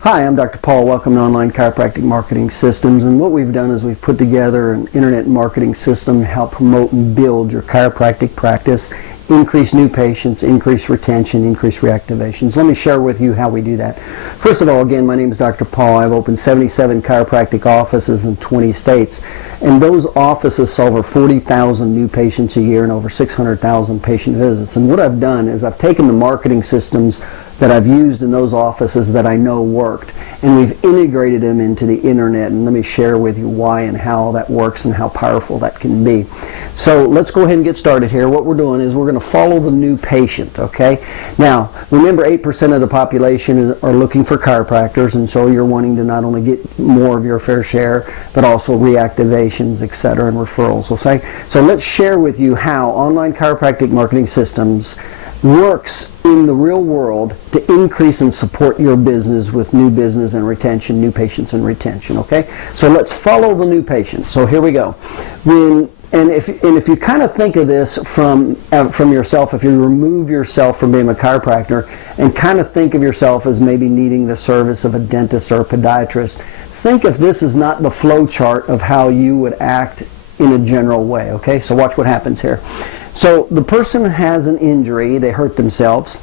Hi, I'm Dr. Paul. Welcome to Online Chiropractic Marketing Systems. And what we've done is we've put together an internet marketing system to help promote and build your chiropractic practice, increase new patients, increase retention, increase reactivations. Let me share with you how we do that. First of all, again, my name is Dr. Paul. I've opened 77 chiropractic offices in 20 states. And those offices saw over 40,000 new patients a year and over 600,000 patient visits. And what I've done is I've taken the marketing systems that I've used in those offices that I know worked, and we've integrated them into the internet. And let me share with you why and how that works and how powerful that can be. So let's go ahead and get started here. What we're doing is we're going to follow the new patient, okay? Now, remember 8% of the population are looking for chiropractors, and so you're wanting to not only get more of your fair share, but also reactivations, etc., and referrals, okay? So let's share with you how Online Chiropractic Marketing Systems works in the real world to increase and support your business with new business and retention, new patients and retention, okay? So let's follow the new patient. So here we go. If you kind of think of this from yourself, if you remove yourself from being a chiropractor and kind of think of yourself as maybe needing the service of a dentist or a podiatrist, think if this is not the flow chart of how you would act in a general way, okay? So watch what happens here. So the person has an injury, they hurt themselves,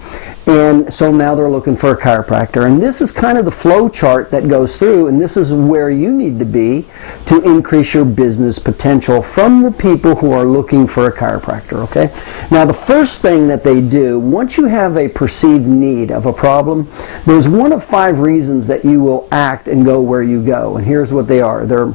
and so now they're looking for a chiropractor. And this is kind of the flow chart that goes through, and this is where you need to be to increase your business potential from the people who are looking for a chiropractor, okay? Now the first thing that they do, once you have a perceived need of a problem, there's one of 5 reasons that you will act and go where you go. And here's what they are. They're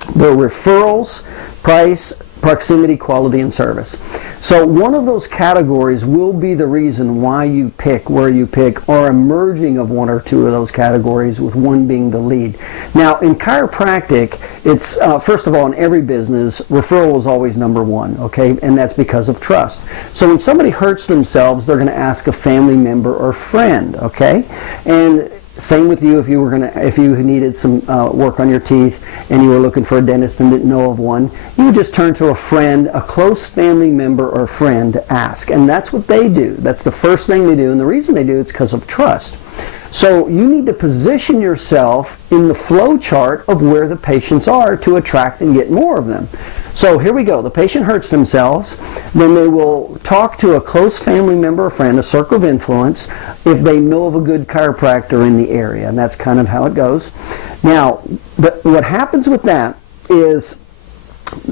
referrals, price, proximity, quality, and service. So one of those categories will be the reason why you pick where you pick, or a merging of 1 or 2 of those categories, with one being the lead. Now in chiropractic, it's first of all, in every business, referral is always number 1, okay? And that's because of trust. So when somebody hurts themselves, they're going to ask a family member or friend, okay? And same with you. If you needed some work on your teeth and you were looking for a dentist and didn't know of one, you would just turn to a friend, a close family member or friend, to ask. And that's what they do. That's the first thing they do. And the reason they do it's because of trust. So you need to position yourself in the flow chart of where the patients are to attract and get more of them. So here we go. The patient hurts themselves. Then they will talk to a close family member or friend, a circle of influence, if they know of a good chiropractor in the area. And that's kind of how it goes. Now, what happens with that is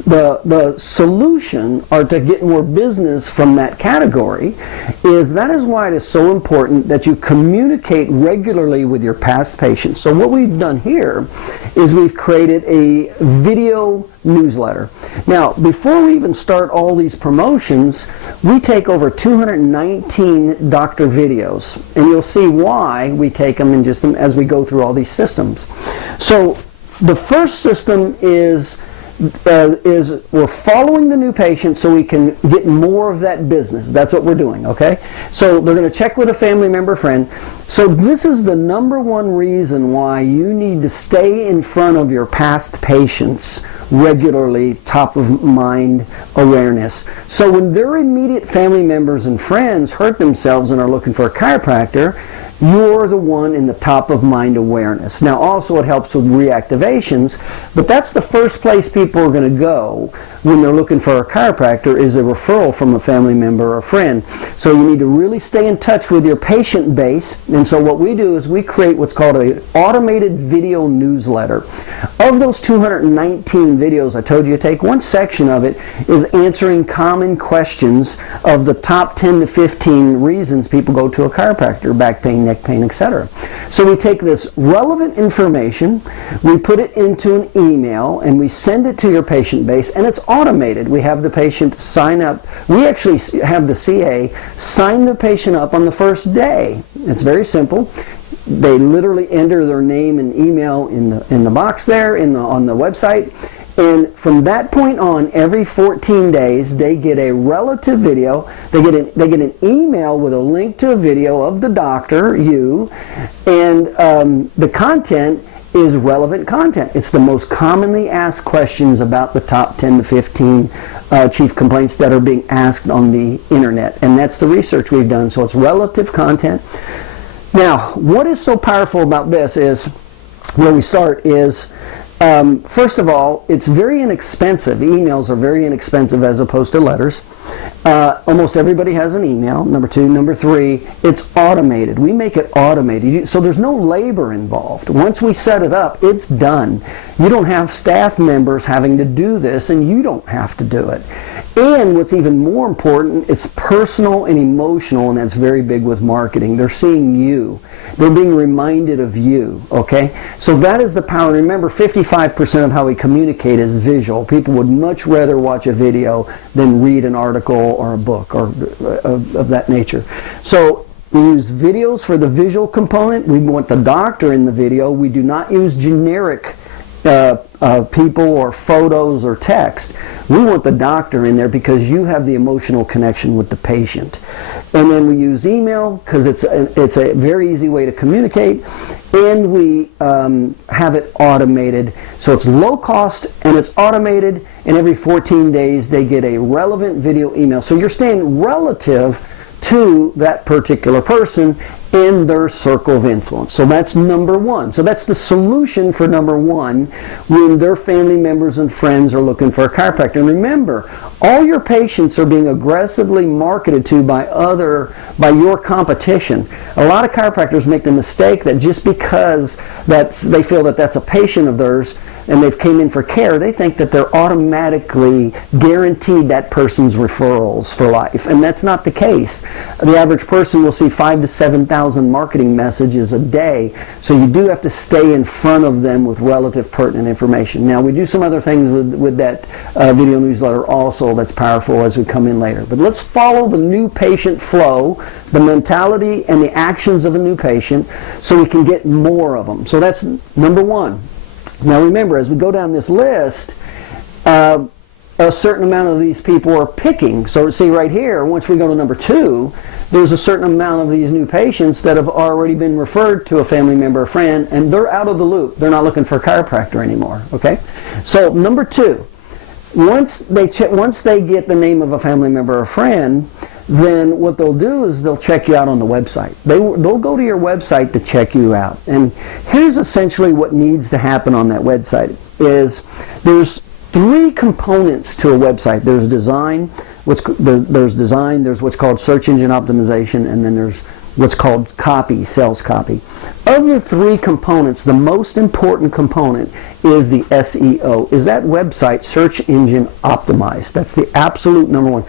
the solution, or to get more business from that category, that is why it is so important that you communicate regularly with your past patients. So what we've done here is we've created a video newsletter. Now, before we even start all these promotions, we take over 219 doctor videos, and you'll see why we take them in just as we go through all these systems. So the first system is we're following the new patient so we can get more of that business. That's what we're doing, okay? So they're going to check with a family member, friend. So this is the number 1 reason why you need to stay in front of your past patients regularly, top of mind awareness. So when their immediate family members and friends hurt themselves and are looking for a chiropractor, you're the one in the top of mind awareness. Now also it helps with reactivations, but that's the first place people are going to go when they're looking for a chiropractor, is a referral from a family member or a friend. So you need to really stay in touch with your patient base. And so what we do is we create what's called an automated video newsletter. Of those 219 videos I told you to take, one section of it is answering common questions of the top 10 to 15 reasons people go to a chiropractor: back pain, neck pain, etc. So we take this relevant information, we put it into an email, and we send it to your patient base, and it's automated. We have the patient sign up. We actually have the CA sign the patient up on the first day. It's very simple. They literally enter their name and email in the box there on the website, and from that point on, every 14 days, they get a relative video. They get an email with a link to a video of the doctor, you, and the content is relevant content. It's the most commonly asked questions about the top 10 to 15 chief complaints that are being asked on the internet, and that's the research we've done. So it's relative content. Now, what is so powerful about this is, where we start is, first of all, it's very inexpensive. Emails are very inexpensive as opposed to letters. Almost everybody has an email, number two. Number three, it's automated. We make it automated, so there's no labor involved. Once we set it up, it's done. You don't have staff members having to do this, and you don't have to do it. And what's even more important, it's personal and emotional, and that's very big with marketing. They're seeing you. They're being reminded of you, okay? So that is the power. Remember, 55% of how we communicate is visual. People would much rather watch a video than read an article or a book or of that nature. So we use videos for the visual component. We want the doctor in the video. We do not use generic people or photos or text. We want the doctor in there because you have the emotional connection with the patient. And then we use email because it's a very easy way to communicate, and we have it automated. So it's low cost and it's automated, and every 14 days they get a relevant video email. So you're staying relative to that particular person in their circle of influence. So that's number one. So that's the solution for number one when their family members and friends are looking for a chiropractor. And remember, all your patients are being aggressively marketed to by your competition. A lot of chiropractors make the mistake that just because they feel that that's a patient of theirs and they've came in for care, they think that they're automatically guaranteed that person's referrals for life. And that's not the case. The average person will see 5,000 to 7,000 marketing messages a day. So you do have to stay in front of them with relative pertinent information. Now, we do some other things with that video newsletter also that's powerful as we come in later. But let's follow the new patient flow, the mentality and the actions of a new patient, so we can get more of them. So that's number one. Now remember, as we go down this list, a certain amount of these people are picking. So see right here, once we go to number two, there's a certain amount of these new patients that have already been referred to a family member or friend, and they're out of the loop. They're not looking for a chiropractor anymore, okay? So number two, once they get the name of a family member or friend, then what they'll do is they'll check you out on the website. They'll go to your website to check you out. And here's essentially what needs to happen on that website is there's three components to a website. There's design, there's what's called search engine optimization, and then there's what's called copy, sales copy. Of the three components, the most important component is the SEO. Is that website search engine optimized? That's the absolute number one.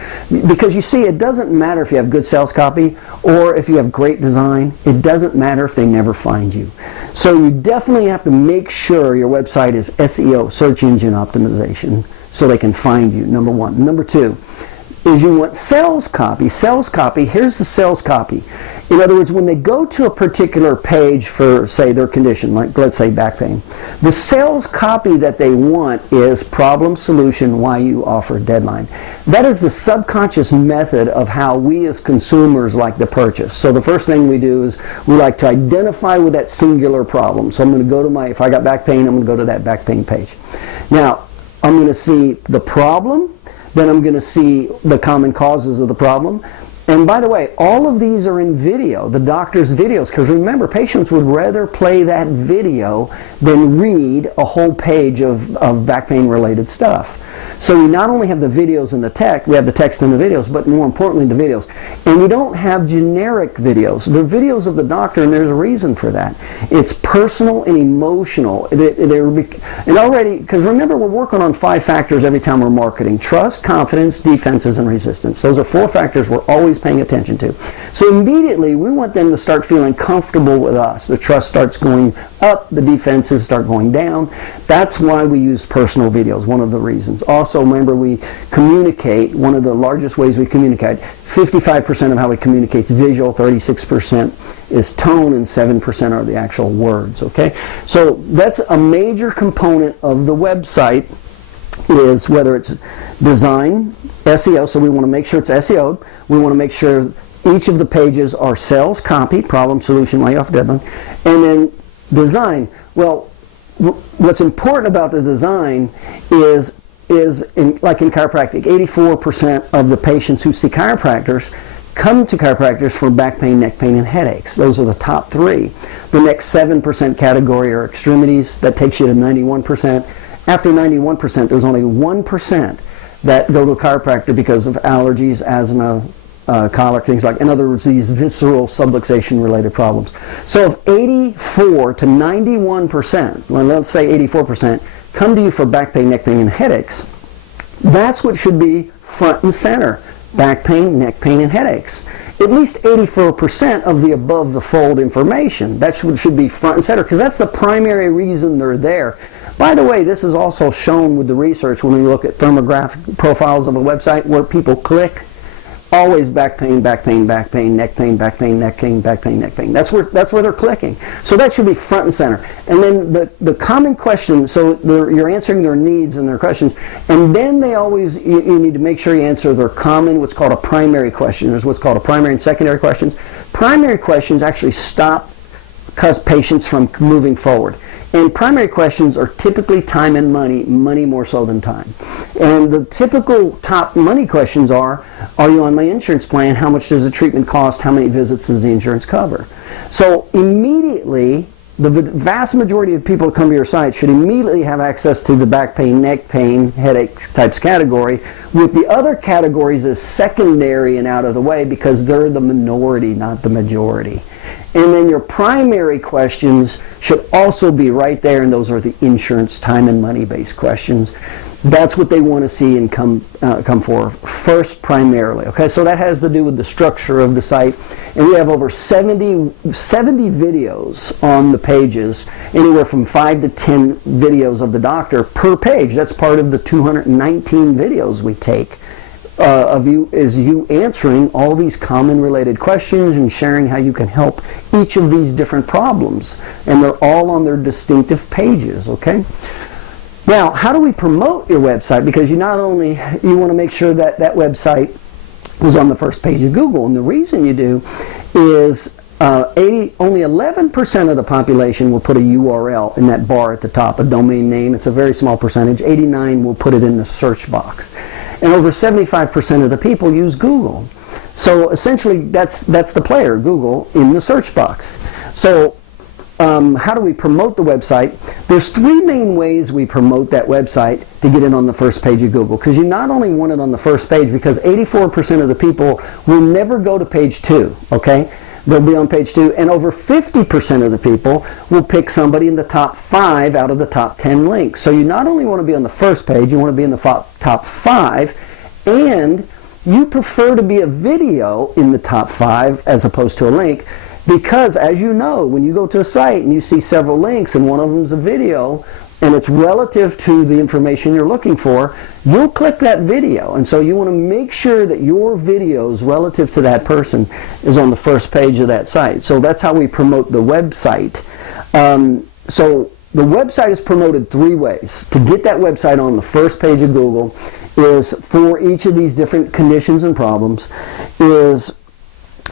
Because you see, it doesn't matter if you have good sales copy or if you have great design. It doesn't matter if they never find you. So you definitely have to make sure your website is SEO, search engine optimization, so they can find you, number one. Number two is you want sales copy. Sales copy, here's the sales copy. In other words, when they go to a particular page for, say, their condition, like let's say back pain, the sales copy that they want is problem, solution, why you offer, deadline. That is the subconscious method of how we as consumers like to purchase. So the first thing we do is we like to identify with that singular problem. So I'm going to go to if I got back pain, I'm going to go to that back pain page. Now, I'm going to see the problem, then I'm going to see the common causes of the problem. And by the way, all of these are in video, the doctor's videos, because remember, patients would rather play that video than read a whole page of back pain related stuff. So we not only have the videos and the text, we have the text and the videos, but more importantly the videos. And we don't have generic videos. They're videos of the doctor, and there's a reason for that. It's personal and emotional. And already, because remember, we're working on 5 factors every time we're marketing: trust, confidence, defenses, and resistance. Those are 4 factors we're always paying attention to. So immediately we want them to start feeling comfortable with us. The trust starts going up, the defenses start going down. That's why we use personal videos, one of the reasons. Also, remember, we communicate, one of the largest ways we communicate, 55% of how we communicate is visual, 36% is tone, and 7% are the actual words, okay? So that's a major component of the website, is whether it's design, SEO, so we want to make sure it's SEO, we want to make sure each of the pages are sales, copy, problem, solution, why you offer, deadline, and then design. Well, what's important about the design like in chiropractic, 84% of the patients who see chiropractors come to chiropractors for back pain, neck pain, and headaches. Those are the top 3. The next 7% category are extremities. That takes you to 91%. After 91%, there's only 1% that go to a chiropractor because of allergies, asthma, colic, things like, in other words, these visceral subluxation related problems. So if 84 to 91%, well, let's say 84%, come to you for back pain, neck pain, and headaches, that's what should be front and center. Back pain, neck pain, and headaches. At least 84% of the above the fold information. That should be front and center because that's the primary reason they're there. By the way, this is also shown with the research when we look at thermographic profiles of a website where people click. Always back pain, back pain, back pain, neck pain, back pain, neck pain, back pain, neck pain. That's where they're clicking. So that should be front and center. And then the common question, so you're answering their needs and their questions, and then they always, you need to make sure you answer their common, what's called a primary question. There's what's called a primary and secondary questions. Primary questions actually stop patients from moving forward. And primary questions are typically time and money more so than time. And the typical top money questions are you on my insurance plan? How much does the treatment cost? How many visits does the insurance cover? So immediately, the vast majority of people who come to your site should immediately have access to the back pain, neck pain, headache types category, with the other categories as secondary and out of the way because they're the minority, not the majority. And then your primary questions should also be right there, and those are the insurance, time, and money-based questions. That's what they want to see and come for first primarily. Okay, so that has to do with the structure of the site. And we have over 70 videos on the pages, anywhere from 5 to 10 videos of the doctor per page. That's part of the 219 videos we take. Of you is you answering all these common related questions and sharing how you can help each of these different problems, and they're all on their distinctive pages. Okay, now how do we promote your website? Because you want to make sure that that website is on the first page of Google, and the reason you do is only 11% of the population will put a URL in that bar at the top, a domain name. It's a very small percentage. 89% will put it in the search box. And over 75% of the people use Google. So essentially, that's the player, Google, in the search box. So how do we promote the website? There's 3 main ways we promote that website to get it on the first page of Google. Because you not only want it on the first page, because 84% of the people will never go to page 2, okay? They'll be on page 2, and over 50% of the people will pick somebody in the top 5 out of the top 10 links. So you not only want to be on the first page, you want to be in the top 5, and you prefer to be a video in the top 5 as opposed to a link, because as you know, when you go to a site and you see several links and one of them is a video, and it's relative to the information you're looking for, you'll click that video. And so you want to make sure that your videos relative to that person is on the first page of that site. So that's how we promote the website. So the website is promoted 3 ways. To get that website on the first page of Google is for each of these different conditions and problems is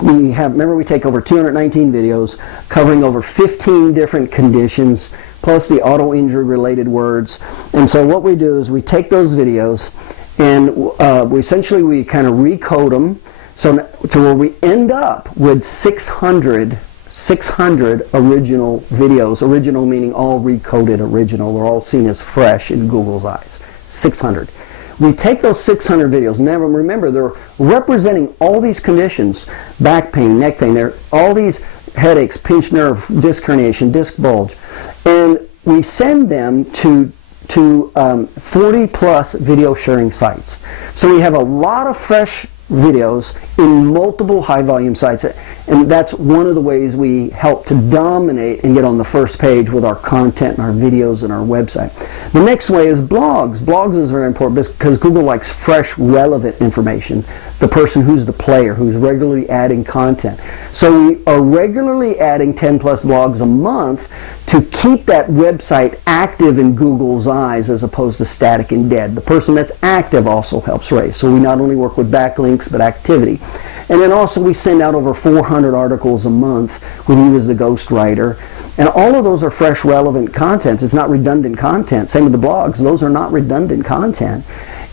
remember we take over 219 videos covering over 15 different conditions plus the auto injury related words. And so what we do is we take those videos and we kind of recode them so to where we end up with 600 original videos. Original meaning all recoded original. They're all seen as fresh in Google's eyes. 600. We take those 600 videos, now remember they're representing all these conditions, back pain, neck pain, all these headaches, pinched nerve, disc herniation, disc bulge, and we send them to 40 plus video sharing sites. So we have a lot of fresh videos in multiple high volume sites, and that's one of the ways we help to dominate and get on the first page with our content and our videos and our website. The next way is blogs. Blogs is very important because Google likes fresh, relevant information. The person who's the player, who's regularly adding content. So we are regularly adding 10 plus blogs a month to keep that website active in Google's eyes as opposed to static and dead. The person that's active also helps raise. So we not only work with backlinks but activity. And then also we send out over 400 articles a month with you as the ghostwriter. And all of those are fresh, relevant content. It's not redundant content. Same with the blogs. Those are not redundant content.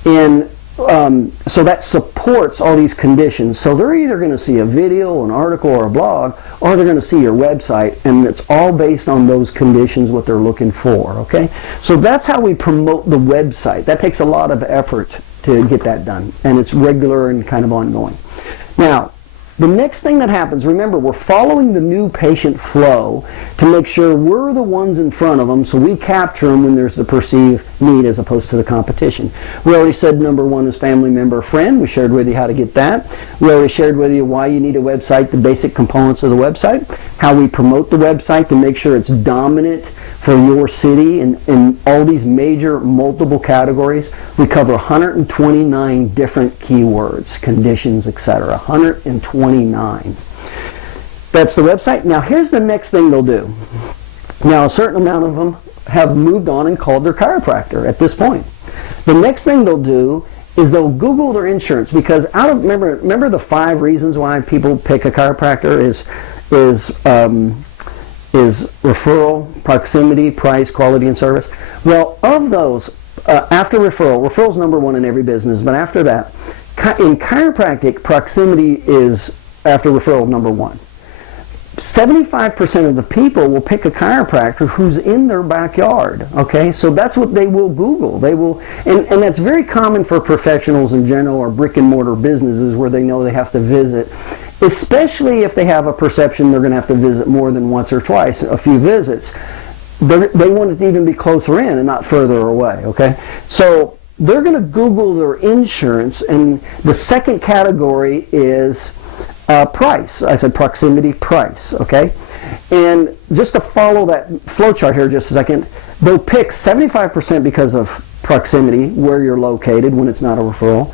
And so that supports all these conditions. So they're either going to see a video, an article, or a blog, or they're going to see your website, and it's all based on those conditions, what they're looking for, okay? So that's how we promote the website. That takes a lot of effort to get that done, and it's regular and kind of ongoing. Now, the next thing that happens, remember, we're following the new patient flow to make sure we're the ones in front of them, so we capture them when there's the perceived need as opposed to the competition. We already said number one is family member, friend. We shared with you how to get that. We already shared with you why you need a website, the basic components of the website, how we promote the website to make sure it's dominant for your city in all these major multiple categories. We cover 129 different keywords, conditions, etc. 129. That's the website. Now here's the next thing they'll do. Now a certain amount of them have moved on and called their chiropractor at this point. The next thing they'll do is they'll Google their insurance, because remember the 5 reasons why people pick a chiropractor is referral, proximity, price, quality, and service. Well, of those, after referral's number one in every business, but after that, in chiropractic, proximity is, after referral, number one. 75% of the people will pick a chiropractor who's in their backyard, okay? So that's what they will Google. They will, and that's very common for professionals in general, or brick and mortar businesses where they know they have to visit, especially if they have a perception they're going to have to visit more than once or twice, a few visits. They want it to even be closer in and not further away, okay? So they're going to Google their insurance, and the second category is price. I said proximity, price, okay? And just to follow that flow chart here just a second, they'll pick 75% because of proximity, where you're located when it's not a referral,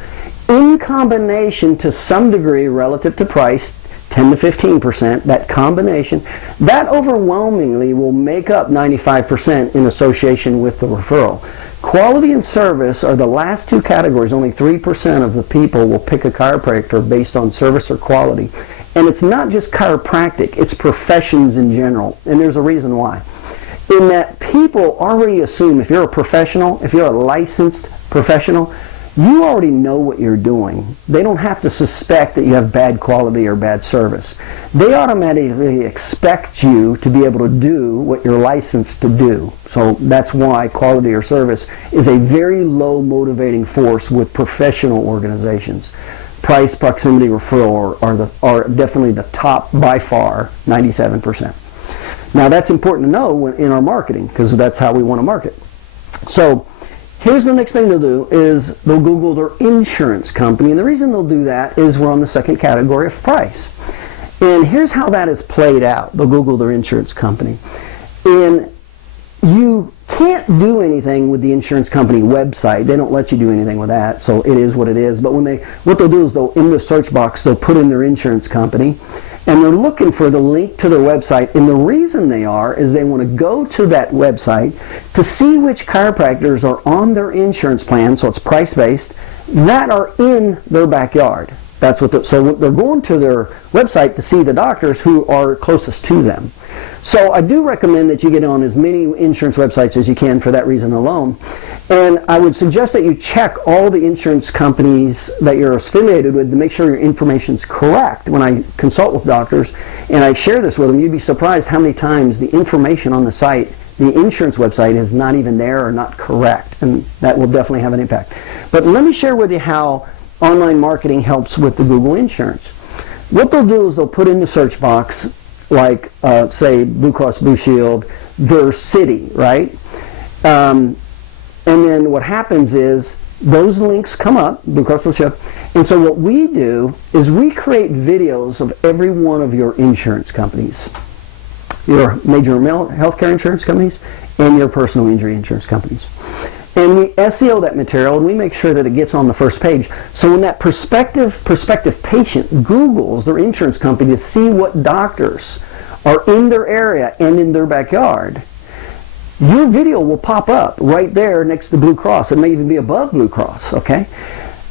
in combination to some degree relative to price, 10 to 15%, that combination, that overwhelmingly will make up 95% in association with the referral. Quality and service are the last 2 categories. Only 3% of the people will pick a chiropractor based on service or quality. And it's not just chiropractic, it's professions in general. And there's a reason why. In that people already assume, if you're a professional, if you're a licensed professional, you already know what you're doing. They don't have to suspect that you have bad quality or bad service. They automatically expect you to be able to do what you're licensed to do. So that's why quality or service is a very low motivating force with professional organizations. Price, proximity, referral are definitely the top by far, 97%. Now that's important to know in our marketing, because that's how we want to market. So here's the next thing they'll do is they'll Google their insurance company, and the reason they'll do that is we're on the second category of price. And here's how that is played out. They'll Google their insurance company. And you can't do anything with the insurance company website. They don't let you do anything with that, so it is what it is. But what they'll do is in the search box, they'll put in their insurance company, and they're looking for the link to their website, and the reason they are is they want to go to that website to see which chiropractors are on their insurance plan, so it's price-based, that are in their backyard. That's what so they're going to their website to see the doctors who are closest to them. So I do recommend that you get on as many insurance websites as you can for that reason alone. And I would suggest that you check all the insurance companies that you're affiliated with to make sure your information's correct. When I consult with doctors and I share this with them, you'd be surprised how many times the information on the site, the insurance website, is not even there or not correct. And that will definitely have an impact. But let me share with you how online marketing helps with the Google insurance. What they'll do is they'll put in the search box, like say Blue Cross Blue Shield, their city, right? And then what happens is those links come up, Blue Cross Blue Shield, and so what we do is we create videos of every one of your insurance companies, your major healthcare insurance companies and your personal injury insurance companies. And we SEO that material, and we make sure that it gets on the first page. So when that prospective patient Googles their insurance company to see what doctors are in their area and in their backyard, your video will pop up right there next to Blue Cross. It may even be above Blue Cross, okay?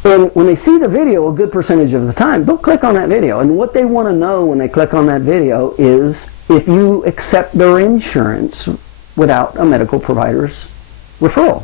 And when they see the video, a good percentage of the time, they'll click on that video. And what they want to know when they click on that video is if you accept their insurance without a medical provider's referral.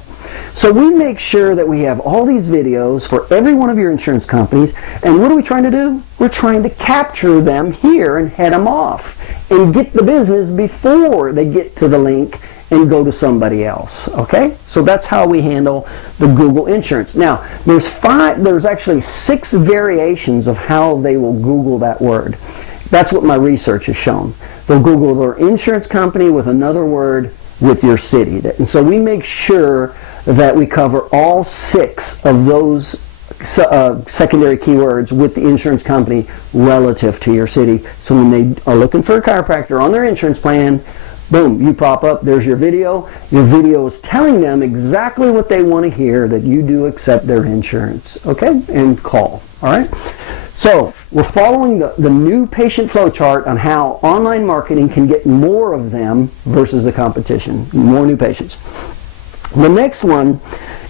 So we make sure that we have all these videos for every one of your insurance companies, and what are we trying to do? We're trying to capture them here and head them off and get the business before they get to the link and go to somebody else. Okay, so that's how we handle the Google insurance. Now there's actually 6 variations of how they will Google that word. That's what my research has shown. They'll Google their insurance company with another word with your city. And so we make sure that we cover all 6 of those secondary keywords with the insurance company relative to your city. So when they are looking for a chiropractor on their insurance plan, boom, you pop up, there's your video. Your video is telling them exactly what they want to hear, that you do accept their insurance, okay? And call, all right? So we're following the new patient flow chart on how online marketing can get more of them versus the competition, more new patients. The next one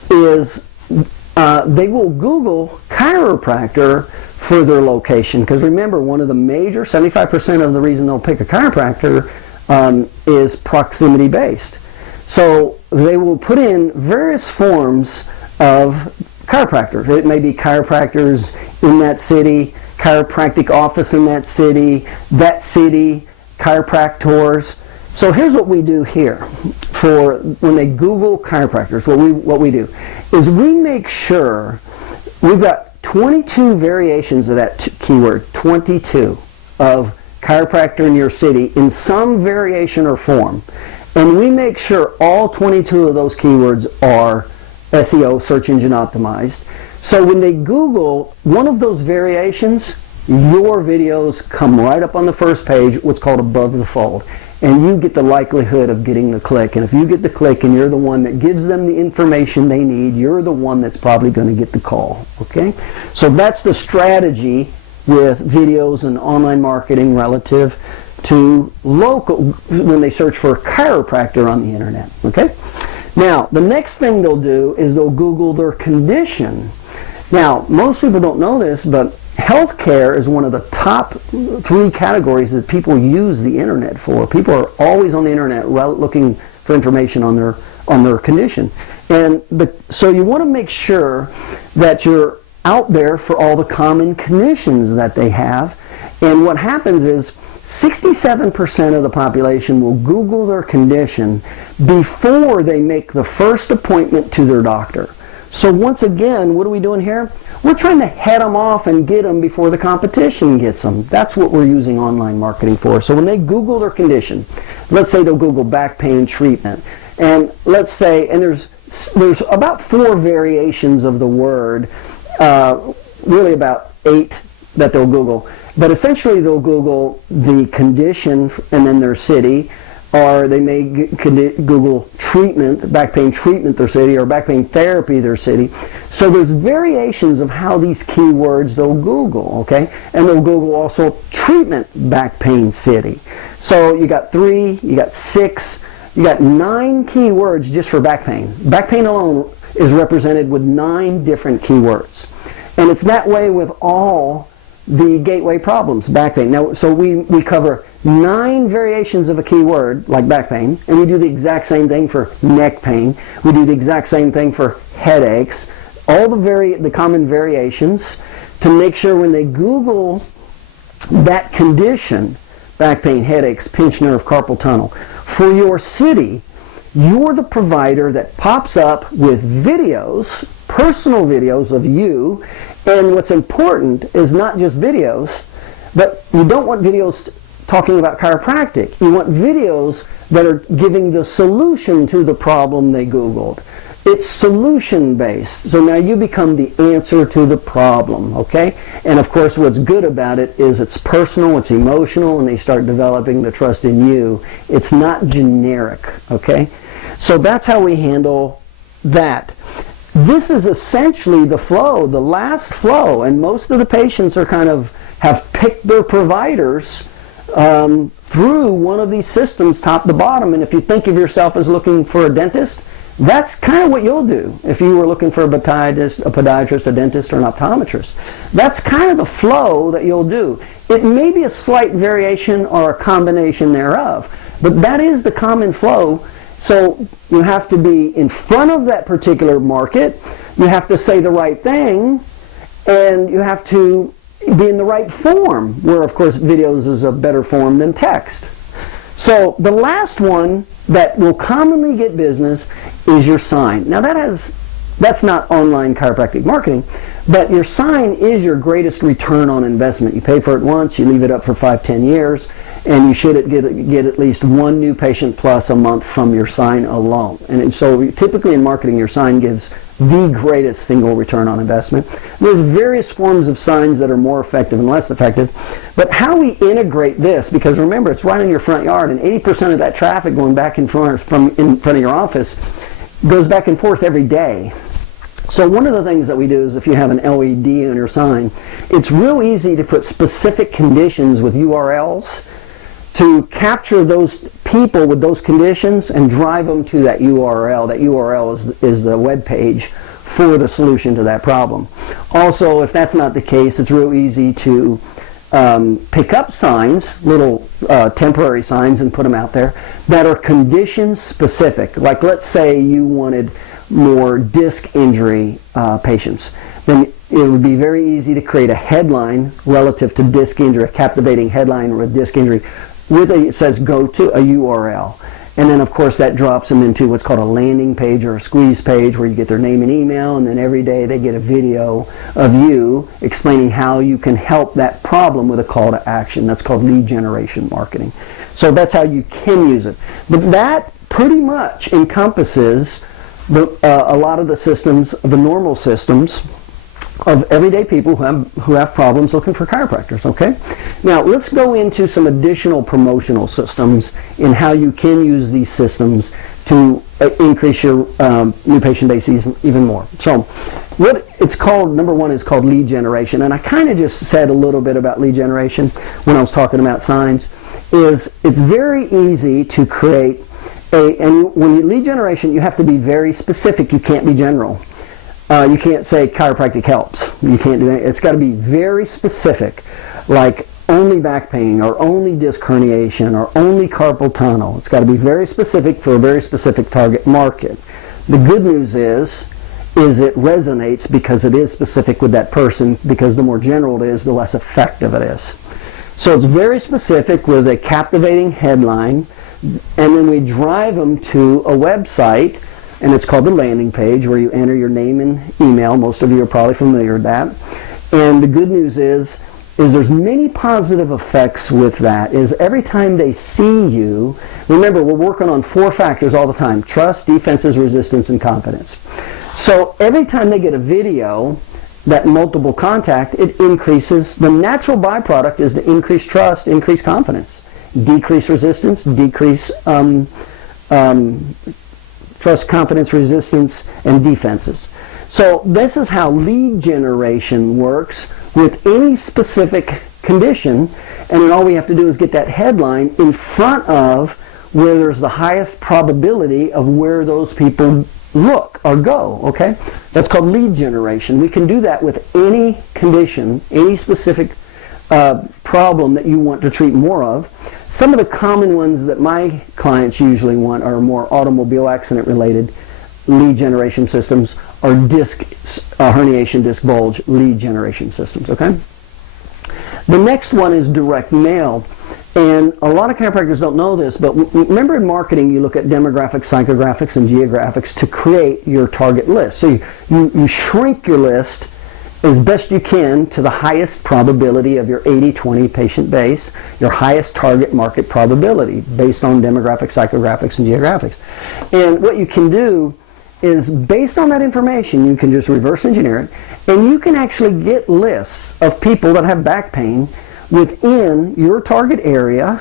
is they will Google chiropractor for their location, because remember, one of the major, 75% of the reason they'll pick a chiropractor is proximity based. So they will put in various forms of chiropractors. It may be chiropractors in that city, chiropractic office in that city, chiropractors. So here's what we do here for when they Google chiropractors. What we do is we make sure we've got 22 variations of that keyword, 22 of chiropractor in your city in some variation or form. And we make sure all 22 of those keywords are SEO, search engine optimized. So when they Google one of those variations, your videos come right up on the first page, what's called above the fold. And you get the likelihood of getting the click. And if you get the click and you're the one that gives them the information they need, you're the one that's probably going to get the call. Okay? So that's the strategy with videos and online marketing relative to local, when they search for a chiropractor on the internet. Okay? Now, the next thing they'll do is they'll Google their condition. Now, most people don't know this, but healthcare is one of the top 3 categories that people use the internet for. People are always on the internet looking for information on their condition. And so you want to make sure that you're out there for all the common conditions that they have. And what happens is 67% of the population will Google their condition before they make the first appointment to their doctor. So once again, what are we doing here? We're trying to head them off and get them before the competition gets them. That's what we're using online marketing for. So when they Google their condition, let's say they'll Google back pain treatment. And let's say, and there's about 4 variations of the word, really about 8 that they'll Google. But essentially they'll Google the condition and then their city, or they may Google treatment, back pain treatment their city, or back pain therapy their city. So there's variations of how these keywords they'll Google, okay? And they'll Google also treatment back pain city. So you got 3, you got 6, you got 9 keywords just for back pain. Back pain alone is represented with 9 different keywords. And it's that way with all the gateway problems, back pain. Now, so we cover 9 variations of a keyword, like back pain, and we do the exact same thing for neck pain. We do the exact same thing for headaches, all the common variations, to make sure when they Google that condition, back pain, headaches, pinched nerve, carpal tunnel, for your city, you're the provider that pops up with videos, personal videos of you. And what's important is not just videos, but you don't want videos talking about chiropractic. You want videos that are giving the solution to the problem they Googled. It's solution based. So now you become the answer to the problem, okay? And of course what's good about it is it's personal, it's emotional, and they start developing the trust in you. It's not generic, okay? So that's how we handle that. This is essentially the flow, the last flow, and most of the patients are have picked their providers through one of these systems top to bottom. And if you think of yourself as looking for a dentist, that's kind of what you'll do if you were looking for a podiatrist, a dentist, or an optometrist. That's kind of the flow that you'll do. It may be a slight variation or a combination thereof, but that is the common flow. So you have to be in front of that particular market, you have to say the right thing, and you have to be in the right form, where of course videos is a better form than text. So the last one that will commonly get business is your sign. Now that's not online chiropractic marketing, but your sign is your greatest return on investment. You pay for it once, you leave it up for 5-10 years, and you should get at least one new patient plus a month from your sign alone. And so typically in marketing, your sign gives the greatest single return on investment. There's various forms of signs that are more effective and less effective, but how we integrate this, because remember, it's right in your front yard, and 80% of that traffic going back in front of your office goes back and forth every day. So one of the things that we do is, if you have an LED on your sign, it's real easy to put specific conditions with URLs to capture those people with those conditions and drive them to that URL. That URL is the web page for the solution to that problem. Also, if that's not the case, it's real easy to pick up signs, little temporary signs, and put them out there that are condition specific. Like, let's say you wanted more disc injury patients, then it would be very easy to create a headline relative to disc injury, a captivating headline with disc injury, it says go to a URL. And then of course that drops them into what's called a landing page or a squeeze page, where you get their name and email, and then every day they get a video of you explaining how you can help that problem with a call to action. That's called lead generation marketing. So that's how you can use it. But that pretty much encompasses a lot of the systems, the normal systems of everyday people who have problems looking for chiropractors. Okay, now let's go into some additional promotional systems in how you can use these systems to increase your new patient base even more. So what it's called, number one, is called lead generation, and I kind of just said a little bit about lead generation when I was talking about signs. It's very easy to create and when you lead generation, you have to be very specific. You can't be general. You can't say chiropractic helps. You can't do anything. It's got to be very specific, like only back pain, or only disc herniation, or only carpal tunnel. It's got to be very specific for a very specific target market. The good news is it resonates because it is specific with that person, because the more general it is, the less effective it is. So it's very specific with a captivating headline, and then we drive them to a website, and it's called the landing page, where you enter your name and email. Most of you are probably familiar with that. And the good news is there's many positive effects with that. Is every time they see you, remember, we're working on 4 factors all the time: trust, defenses, resistance, and confidence. So every time they get a video, that multiple contact, it increases. The natural byproduct is to increase trust, increase confidence, decrease resistance, decrease trust, confidence, resistance, and defenses. So this is how lead generation works with any specific condition, and then all we have to do is get that headline in front of where there's the highest probability of where those people look or go. Okay, that's called lead generation. We can do that with any condition, any specific problem that you want to treat more of. Some of the common ones that my clients usually want are more automobile accident related lead generation systems, or disc herniation, disc bulge lead generation systems. Okay, the next one is direct mail. And a lot of chiropractors don't know this, but remember, in marketing you look at demographics, psychographics, and geographics to create your target list. So you shrink your list as best you can to the highest probability of your 80-20 patient base, your highest target market probability based on demographics, psychographics, and geographics. And what you can do is, based on that information, you can just reverse engineer it, and you can actually get lists of people that have back pain within your target area.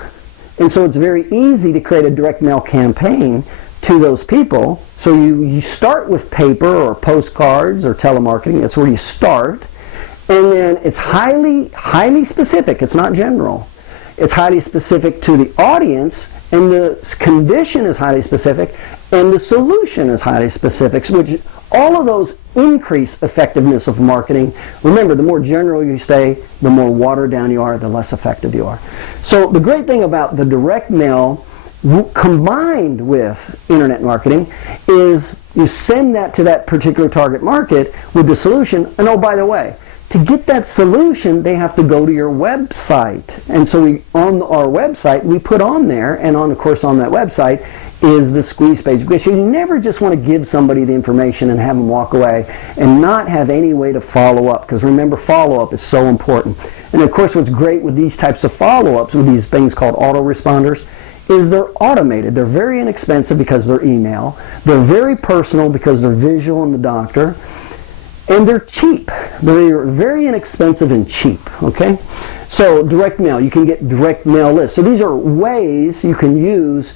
And so it's very easy to create a direct mail campaign to those people. So you start with paper or postcards or telemarketing. That's where you start. And then it's highly specific. It's not general. It's highly specific to the audience, and the condition is highly specific, and the solution is highly specific, which all of those increase effectiveness of marketing. Remember, the more general you stay, the more watered down you are, the less effective you are. So the great thing about the direct mail combined with internet marketing is you send that to that particular target market with the solution, and oh, by the way, to get that solution, they have to go to your website. And so on our website, we put on there, and of course on that website is the squeeze page, because you never just want to give somebody the information and have them walk away and not have any way to follow up, because remember, follow-up is so important. And of course, what's great with these types of follow-ups, with these things called autoresponders, is they're automated. They're very inexpensive because they're email. They're very personal because they're visual in the doctor. And they're cheap. They're very inexpensive and cheap, okay? So direct mail, you can get direct mail lists. So these are ways you can use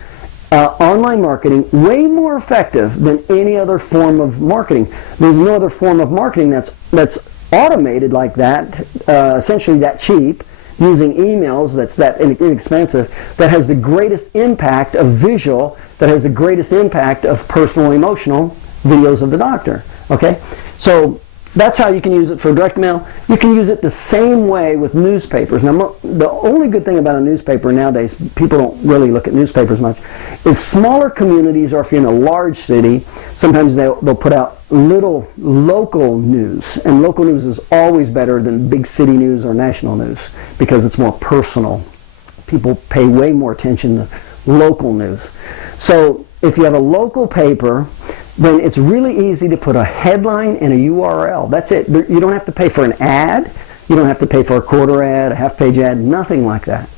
online marketing, way more effective than any other form of marketing. There's no other form of marketing that's automated like that, essentially that cheap, using emails that's that inexpensive, that has the greatest impact of visual, that has the greatest impact of personal emotional videos of the doctor, okay? So that's how you can use it for direct mail. You can use it the same way with newspapers. Now, the only good thing about a newspaper nowadays, people don't really look at newspapers much, is smaller communities, or if you're in a large city, sometimes they'll put out little local news. And local news is always better than big city news or national news because it's more personal. People pay way more attention to local news. So if you have a local paper, then it's really easy to put a headline and a URL. That's it. You don't have to pay for an ad. You don't have to pay for a quarter ad, a half-page ad, nothing like that.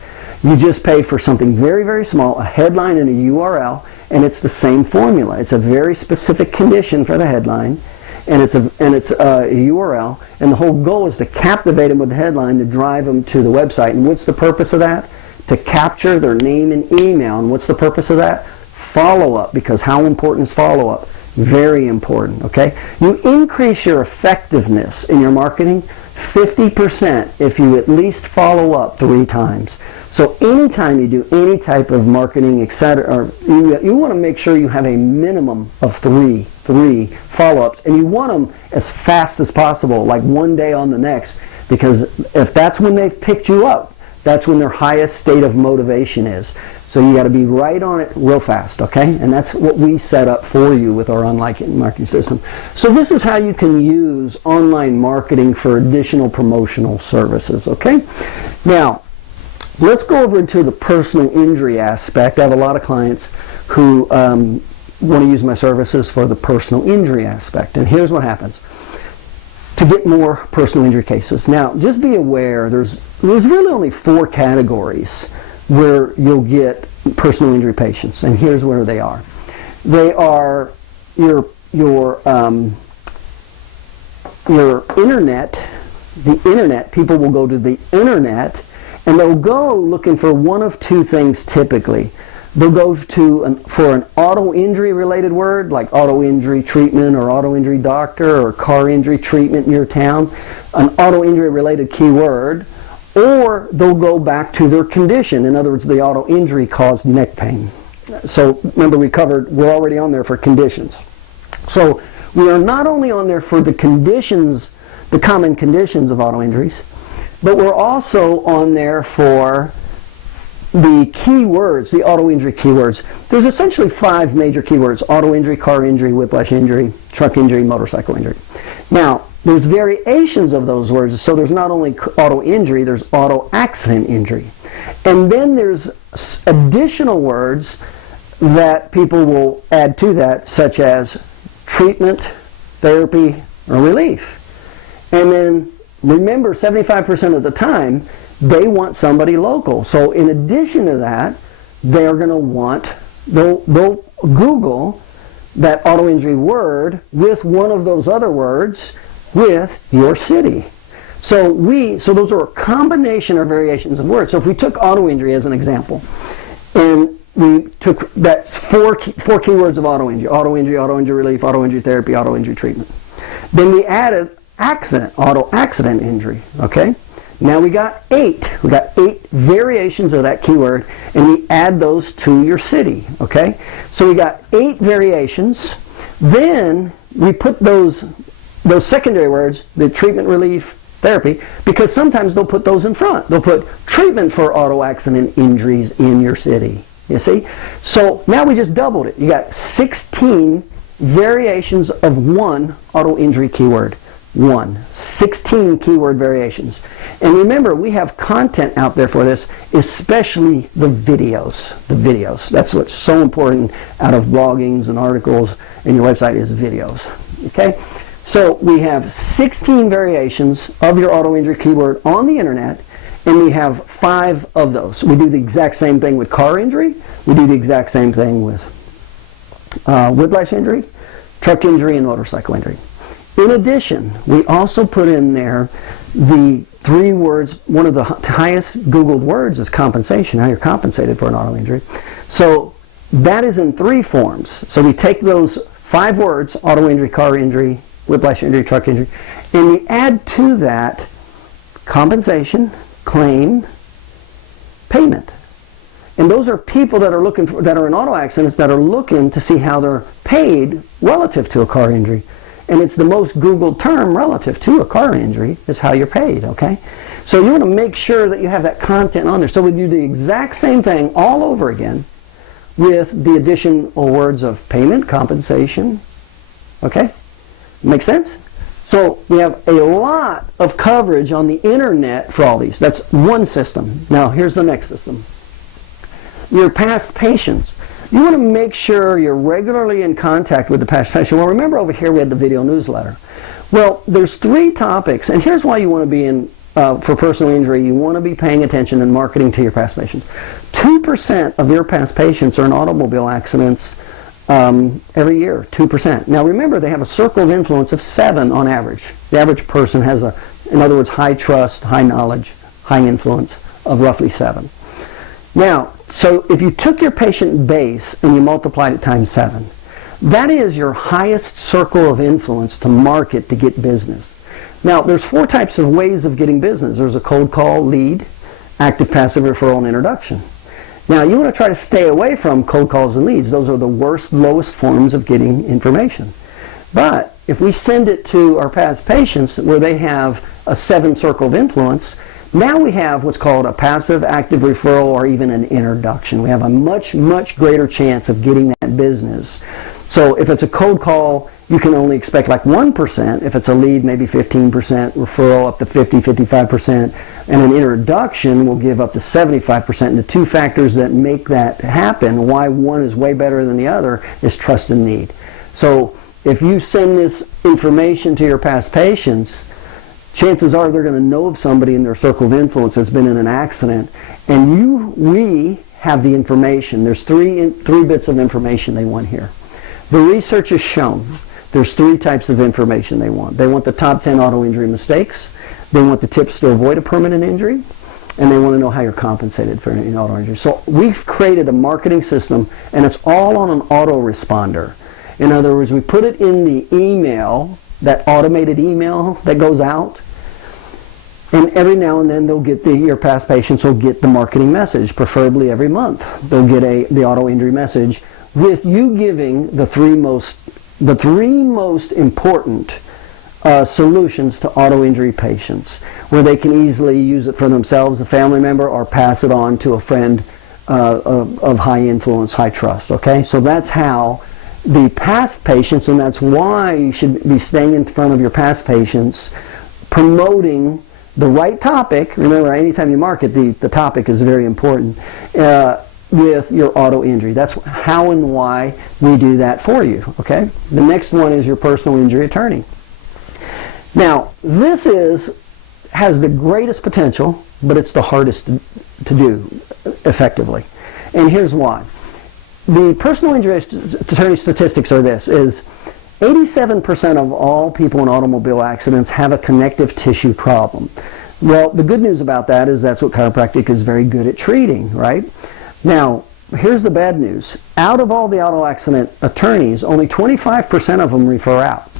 You just pay for something very, very small, a headline and a URL, and it's the same formula. It's a very specific condition for the headline, and it's a URL, and the whole goal is to captivate them with the headline, to drive them to the website. And what's the purpose of that? To capture their name and email. And what's the purpose of that? Follow-up, because how important is follow-up? Very important, okay? You increase your effectiveness in your marketing 50% if you at least follow up 3 times. So anytime you do any type of marketing, etc., you want to make sure you have a minimum of three follow-ups, and you want them as fast as possible, like one day on the next, because if that's when they've picked you up, that's when their highest state of motivation is. So you got to be right on it real fast, okay? And that's what we set up for you with our online marketing system. So this is how you can use online marketing for additional promotional services, okay? Now, let's go over into the personal injury aspect. I have a lot of clients who want to use my services for the personal injury aspect. And here's what happens. To get more personal injury cases. Now, just be aware, there's really only 4 categories where you'll get personal injury patients, and here's where they are. They are your internet, the internet. People will go to the internet, and they'll go looking for one of 2 things typically. They'll go for an auto injury related word, like auto injury treatment or auto injury doctor or car injury treatment in your town, an auto injury related keyword. Or they'll go back to their condition. In other words, the auto injury caused neck pain. So remember, we're already on there for conditions. So we are not only on there for the conditions, the common conditions of auto injuries, but we're also on there for the keywords, the auto injury keywords. There's essentially 5 major keywords: auto injury, car injury, whiplash injury, truck injury, motorcycle injury. Now, there's variations of those words, so there's not only auto injury, there's auto accident injury. And then there's additional words that people will add to that, such as treatment, therapy, or relief. And then remember, 75% of the time, they want somebody local. So in addition to that, they're going to want, they'll Google that auto injury word with one of those other words with your city. So those are a combination or variations of words. So if we took auto injury as an example, and we took, that's four keywords of auto injury relief, auto injury therapy, auto injury treatment. Then we added accident, auto accident injury, okay? Now we got 8. We got 8 variations of that keyword, and we add those to your city, okay? So we got 8 variations. Then we put those secondary words, the treatment, relief, therapy, because sometimes they'll put those in front. They'll put treatment for auto accident injuries in your city, You see? So now we just doubled it. You got 16 variations of one auto injury keyword. 16 keyword variations. And remember, we have content out there for this, especially the videos. That's what's so important out of bloggings and articles and your website is videos. Okay? So we have 16 variations of your auto injury keyword on the internet, and we have 5 of those. We do the exact same thing with car injury. We do the exact same thing with whiplash injury, truck injury, and motorcycle injury. In addition, we also put in there the 3 words. One of the highest Googled words is compensation, how you're compensated for an auto injury. So that is in 3 forms. So we take those 5 words, auto injury, car injury, whiplash injury, truck injury, and we add to that compensation, claim, payment. And those are people that are looking for, that are in auto accidents, that are looking to see how they're paid relative to a car injury. And it's the most Googled term relative to a car injury is how you're paid, okay? So you want to make sure that you have that content on there. So we do the exact same thing all over again with the additional words of payment, compensation, okay? Make sense? So we have a lot of coverage on the internet for all these. That's one system. Now here's the next system. Your past patients. You want to make sure you're regularly in contact with the past patient. Well, remember over here we had the video newsletter. Well, there's 3 topics, and here's why you want to be in, for personal injury, you want to be paying attention and marketing to your past patients. 2% of your past patients are in automobile accidents every year, 2%. Now remember, they have a circle of influence of 7 on average. The average person has in other words, high trust, high knowledge, high influence of roughly 7. Now, so if you took your patient base and you multiplied it times 7, that is your highest circle of influence to market to get business. Now, there's 4 types of ways of getting business. There's a cold call, lead, active passive referral, and introduction. Now, you want to try to stay away from cold calls and leads. Those are the worst, lowest forms of getting information. But if we send it to our past patients where they have a 7 circle of influence, now we have what's called a passive active referral or even an introduction. We have a much, much greater chance of getting that business. So if it's a cold call, you can only expect like 1%. If it's a lead, maybe 15%, referral up to 50, 55%, and an introduction will give up to 75%. And the 2 factors that make that happen, why one is way better than the other, is trust and need. So if you send this information to your past patients, chances are they're going to know of somebody in their circle of influence that's been in an accident, and we have the information. There's three bits of information they want here. The research has shown there's 3 types of information they want. They want the top 10 auto injury mistakes, they want the tips to avoid a permanent injury, and they want to know how you're compensated for an auto injury. So we've created a marketing system, and it's all on an autoresponder. In other words, we put it in the email, that automated email that goes out, and every now and then they'll get your past patients will get the marketing message, preferably every month. They'll get the auto injury message with you giving the three most important solutions to auto injury patients, where they can easily use it for themselves, a family member, or pass it on to a friend of high influence, high trust. Okay, so that's how the past patients, and that's why you should be staying in front of your past patients, promoting the right topic. Remember, anytime you market, the topic is very important, with your auto injury. That's how and why we do that for you. Okay, the next one is your personal injury attorney. Now, this has the greatest potential, but it's the hardest to do effectively. And here's why. The personal injury attorney statistics are this, is 87% of all people in automobile accidents have a connective tissue problem. Well, the good news about that is that's what chiropractic is very good at treating, right? Now, here's the bad news. Out of all the auto accident attorneys, only 25% of them refer out.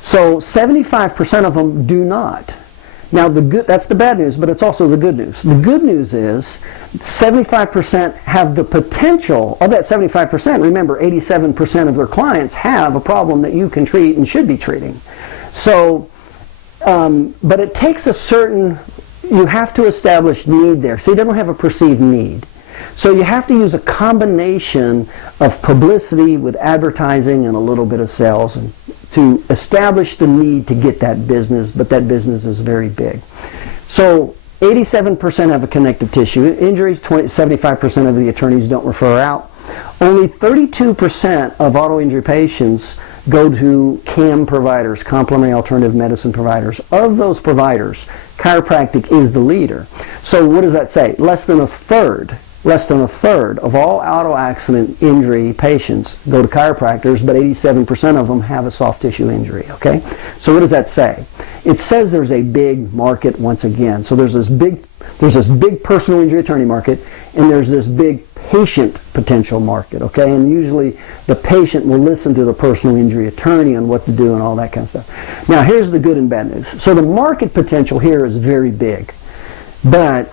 So 75% of them do not. Now, that's the bad news, but it's also the good news. The good news is 75% have the potential. Of that 75%, remember, 87% of their clients have a problem that you can treat and should be treating. So, but it takes you have to establish need there. See, they don't have a perceived need. So you have to use a combination of publicity with advertising and a little bit of sales and to establish the need to get that business, but that business is very big. So 87% have a connective tissue injury, 75% of the attorneys don't refer out. Only 32% of auto injury patients go to CAM providers, complementary alternative medicine providers. Of those providers, chiropractic is the leader. So what does that say? Less than a third of all auto accident injury patients go to chiropractors, but 87% of them have a soft tissue injury, okay? So what does that say? It says there's a big market once again. So there's this big personal injury attorney market, and there's this big patient potential market, okay? And usually the patient will listen to the personal injury attorney on what to do and all that kind of stuff. Now here's the good and bad news. So the market potential here is very big, but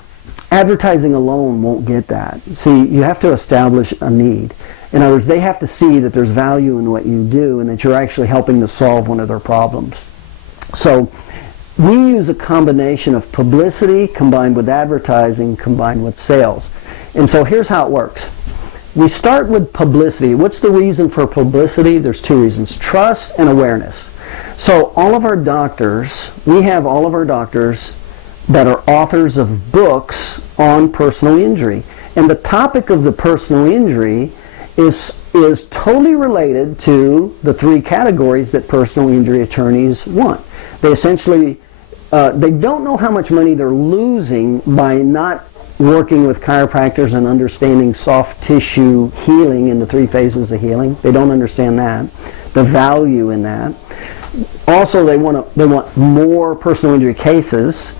advertising alone won't get that. See, you have to establish a need. In other words, they have to see that there's value in what you do and that you're actually helping to solve one of their problems. So we use a combination of publicity combined with advertising combined with sales. And so here's how it works. We start with publicity. What's the reason for publicity? There's two reasons: trust and awareness. So all of our doctors, we have all of our doctors that are authors of books on personal injury. And the topic of the personal injury is totally related to the three categories that personal injury attorneys want. They essentially, they don't know how much money they're losing by not working with chiropractors and understanding soft tissue healing in the three phases of healing. They don't understand that, the value in that. Also, they want more personal injury cases.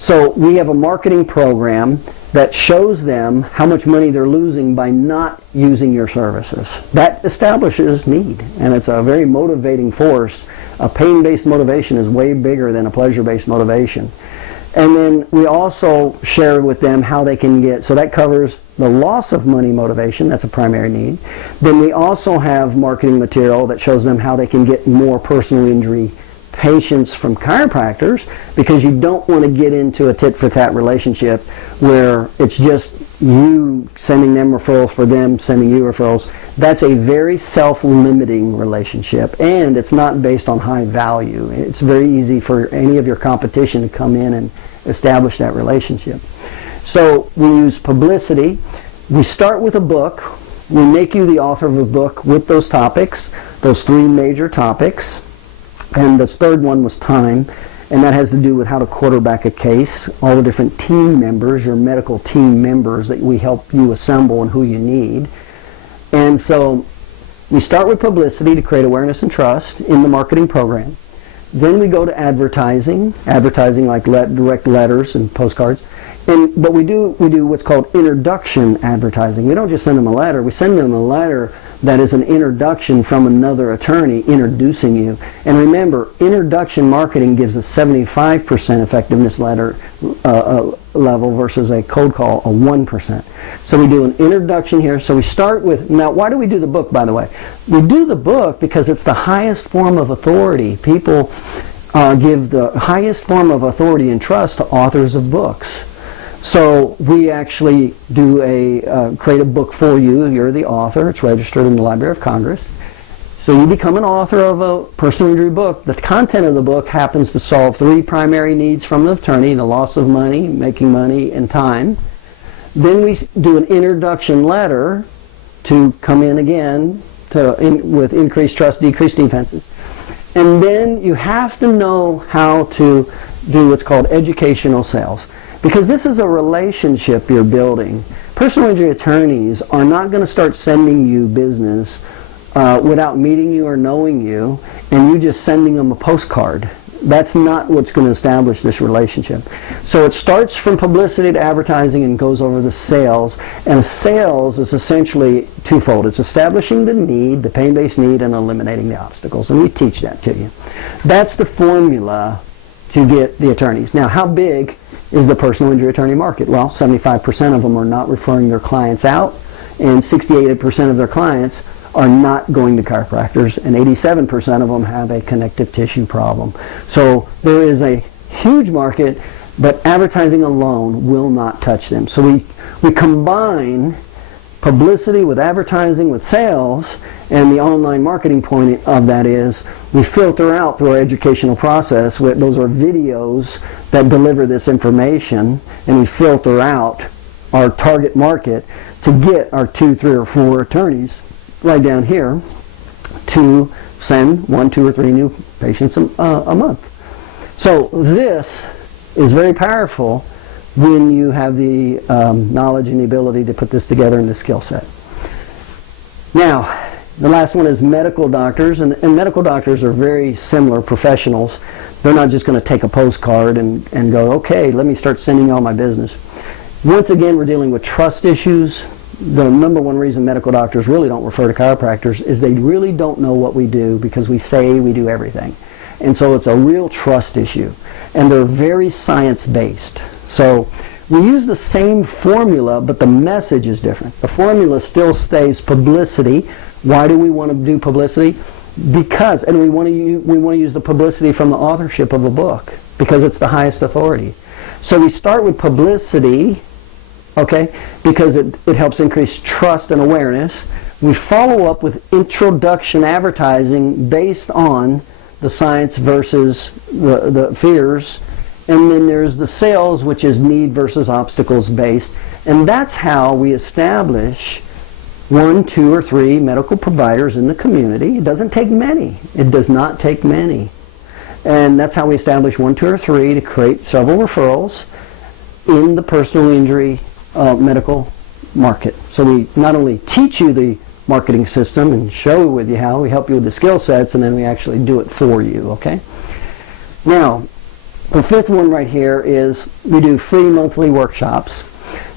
So we have a marketing program that shows them how much money they're losing by not using your services. That establishes need, and it's a very motivating force. A pain-based motivation is way bigger than a pleasure-based motivation. And then we also share with them how they can get, so that covers the loss of money motivation, that's a primary need. Then we also have marketing material that shows them how they can get more personal injury patients from chiropractors, because you don't want to get into a tit-for-tat relationship where it's just you sending them referrals for them sending you referrals. That's a very self-limiting relationship, and it's not based on high value. It's very easy for any of your competition to come in and establish that relationship. So we use publicity. We start with a book. We make you the author of a book with those topics, those three major topics. And the third one was time, and that has to do with how to quarterback a case, all the different team members, your medical team members that we help you assemble and who you need. And so we start with publicity to create awareness and trust in the marketing program. Then we go to advertising like direct letters and postcards. But we do what's called introduction advertising. We don't just send them a letter. We send them a letter that is an introduction from another attorney introducing you. And remember, introduction marketing gives a 75% effectiveness level versus a cold call, a 1%. So we do an introduction here. So we start with, now why do we do the book, by the way? We do the book because it's the highest form of authority. People give the highest form of authority and trust to authors of books. So we actually do create a book for you. You're the author. It's registered in the Library of Congress. So you become an author of a personal injury book. The content of the book happens to solve three primary needs from the attorney: the loss of money, making money, and time. Then we do an introduction letter to come in again with increased trust, decreased defenses. And then you have to know how to do what's called educational sales. Because this is a relationship you're building. Personal injury attorneys are not going to start sending you business without meeting you or knowing you, and you just sending them a postcard. That's not what's going to establish this relationship. So it starts from publicity to advertising and goes over to sales. And sales is essentially twofold. It's establishing the need, the pain-based need, and eliminating the obstacles. And we teach that to you. That's the formula to get the attorneys. Now, how big is the personal injury attorney market? Well, 75% of them are not referring their clients out, and 68% of their clients are not going to chiropractors, and 87% of them have a connective tissue problem. So there is a huge market but advertising alone will not touch them. So we combine publicity with advertising with sales, and the online marketing point of that is we filter out through our educational process. Those are videos that deliver this information, and we filter out our target market to get our 2, 3, or 4 attorneys right down here to send 1, 2, or 3 new patients a month. So this is very powerful when you have the knowledge and the ability to put this together in the skill set. Now, the last one is medical doctors, and medical doctors are very similar professionals. They're not just going to take a postcard and go, okay, let me start sending all my business. Once again, we're dealing with trust issues. The number one reason medical doctors really don't refer to chiropractors is they really don't know what we do because we say we do everything. And so it's a real trust issue. And they're very science-based. So we use the same formula, but the message is different. The formula still stays publicity. Why do we want to do publicity? Because, and we want to use the publicity from the authorship of a book because it's the highest authority. So we start with publicity, okay, because it helps increase trust and awareness. We follow up with introduction advertising based on the science versus the fears. And then there's the sales, which is need versus obstacles based. And that's how we establish 1, 2, or 3 medical providers in the community. It doesn't take many. It does not take many. And that's how we establish 1, 2, or 3 to create several referrals in the personal injury medical market. So we not only teach you the marketing system and show with you how, we help you with the skill sets, and then we actually do it for you, okay? Now, the fifth one right here is we do free monthly workshops.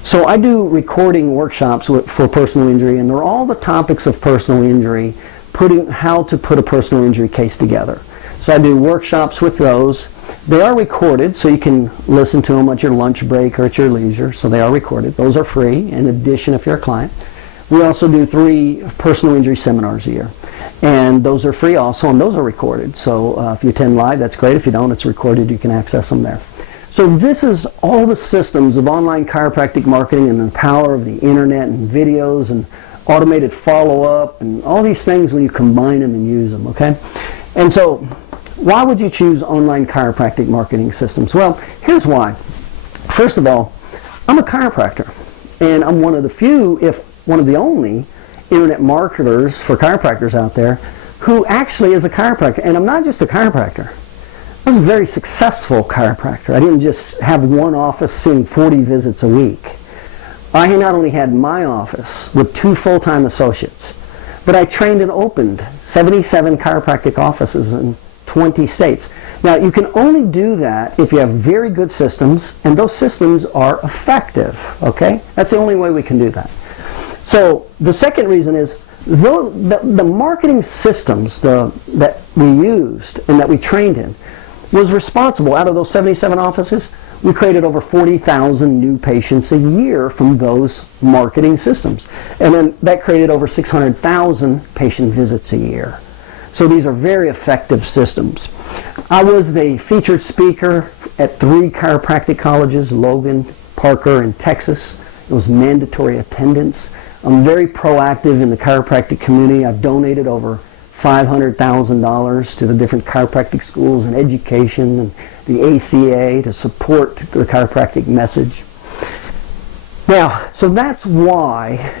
So I do recording workshops for personal injury, and they're all the topics of personal injury, how to put a personal injury case together. So I do workshops with those. They are recorded, so you can listen to them at your lunch break or at your leisure, so they are recorded. Those are free, in addition if you're a client. We also do 3 personal injury seminars a year, and those are free also, and those are recorded. So if you attend live, that's great. If you don't, it's recorded. You can access them there. So this is all the systems of online chiropractic marketing and the power of the internet and videos and automated follow-up and all these things when you combine them and use them, okay? And so why would you choose online chiropractic marketing systems? Well, here's why. First of all, I'm a chiropractor, and I'm one of the few, if one of the only, internet marketers for chiropractors out there who actually is a chiropractor. And I'm not just a chiropractor. I was a very successful chiropractor. I didn't just have one office seeing 40 visits a week. I not only had my office with 2 full-time associates, but I trained and opened 77 chiropractic offices in 20 states. Now, you can only do that if you have very good systems, and those systems are effective, okay? That's the only way we can do that. So the second reason is the marketing systems that we used and that we trained in was responsible. Out of those 77 offices, we created over 40,000 new patients a year from those marketing systems. And then that created over 600,000 patient visits a year. So these are very effective systems. I was the featured speaker at 3 chiropractic colleges, Logan, Parker, and Texas. It was mandatory attendance. I'm very proactive in the chiropractic community. I've donated over $500,000 to the different chiropractic schools and education and the ACA to support the chiropractic message. Now, so that's why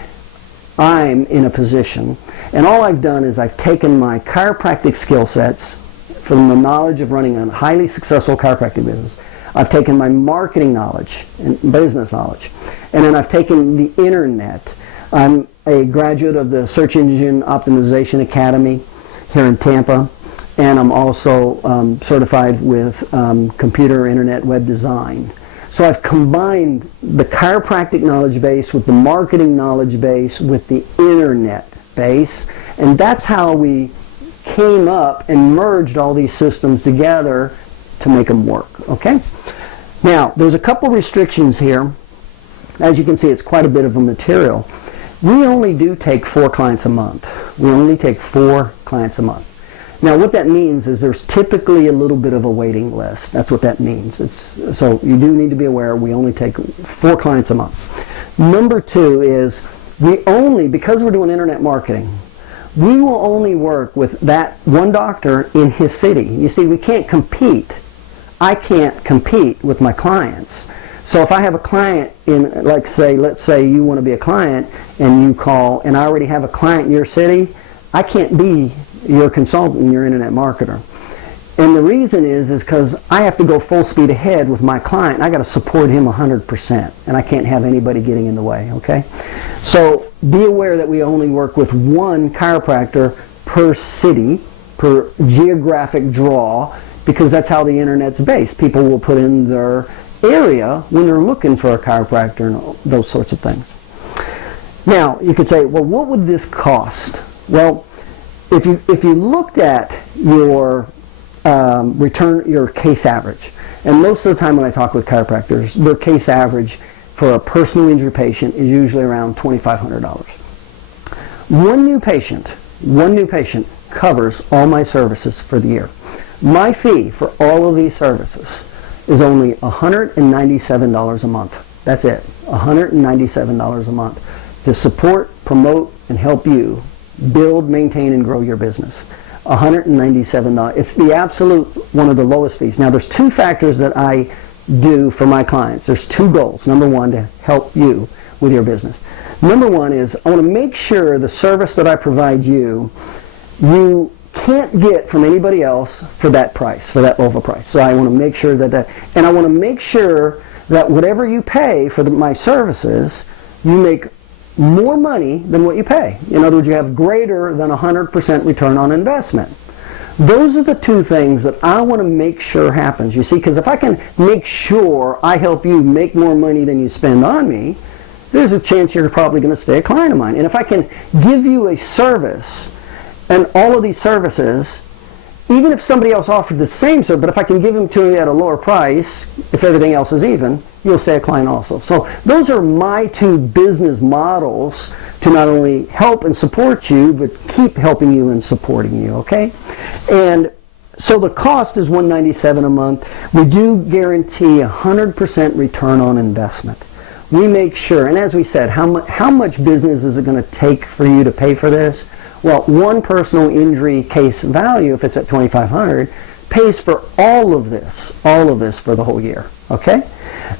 I'm in a position, and all I've done is I've taken my chiropractic skill sets from the knowledge of running a highly successful chiropractic business. I've taken my marketing knowledge and business knowledge, and then I've taken the internet. I'm a graduate of the Search Engine Optimization Academy here in Tampa, and I'm also certified with computer internet web design. So I've combined the chiropractic knowledge base with the marketing knowledge base with the internet base, and that's how we came up and merged all these systems together to make them work, okay? Now, there's a couple restrictions here. As you can see, it's quite a bit of a material. We only do take 4 clients a month. We only take 4 clients a month. Now what that means is there's typically a little bit of a waiting list. That's what that means. So you do need to be aware we only take 4 clients a month. Number 2 is because we're doing internet marketing, we will only work with that one doctor in his city. You see, we can't compete. I can't compete with my clients. So if I have a client in, let's say you want to be a client and you call, and I already have a client in your city, I can't be your consultant, your internet marketer. And the reason is because I have to go full speed ahead with my client. I got to support him 100%, and I can't have anybody getting in the way, okay? So be aware that we only work with one chiropractor per city, per geographic draw, because that's how the internet's based. People will put in their area when they're looking for a chiropractor and those sorts of things. Now, you could say, well, what would this cost? Well, if you looked at your your case average, and most of the time when I talk with chiropractors, their case average for a personal injury patient is usually around $2,500. One new patient covers all my services for the year. My fee for all of these services is only $197 a month. That's it, $197 a month to support, promote, and help you build, maintain, and grow your business. $197. It's the absolute one of the lowest fees. Now there's 2 factors that I do for my clients. There's 2 goals. Number 1, to help you with your business. Number 1 is I want to make sure the service that I provide you can't get from anybody else for that price, for that low of a price. So I want to make sure and I want to make sure that whatever you pay for my services, you make more money than what you pay. In other words, you have greater than 100% return on investment. Those are the 2 things that I want to make sure happens. You see, because if I can make sure I help you make more money than you spend on me, there's a chance you're probably going to stay a client of mine. And if I can give you a service, and all of these services, even if somebody else offered the same service, but if I can give them to you at a lower price, if everything else is even, you'll stay a client also. So those are my 2 business models to not only help and support you, but keep helping you and supporting you, okay? And so the cost is $197 a month. We do guarantee 100% return on investment. We make sure, and as we said, how much business is it going to take for you to pay for this? Well, one personal injury case value, if it's at $2,500, pays for all of this for the whole year, okay?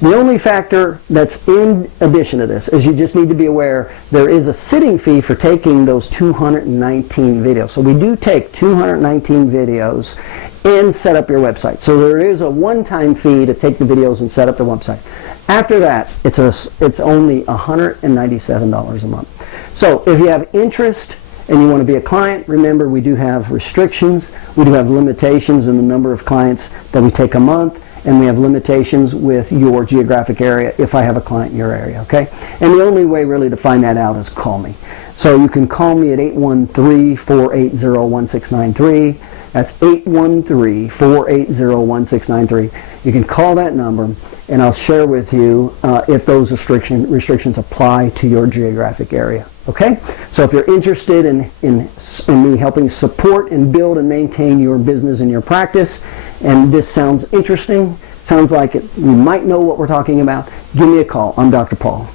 The only factor that's in addition to this is you just need to be aware there is a sitting fee for taking those 219 videos. So we do take 219 videos and set up your website. So there is a one-time fee to take the videos and set up the website. After that, it's only $197 a month. So if you have interest and you want to be a client, remember we do have restrictions. We do have limitations in the number of clients that we take a month, and we have limitations with your geographic area if I have a client in your area, okay? And the only way really to find that out is call me. So you can call me at 813-480-1693. That's 813-480-1693. You can call that number, and I'll share with you if those restrictions apply to your geographic area. Okay? So if you're interested in me helping support and build and maintain your business and your practice, and this sounds interesting, sounds like we might know what we're talking about, give me a call. I'm Dr. Paul.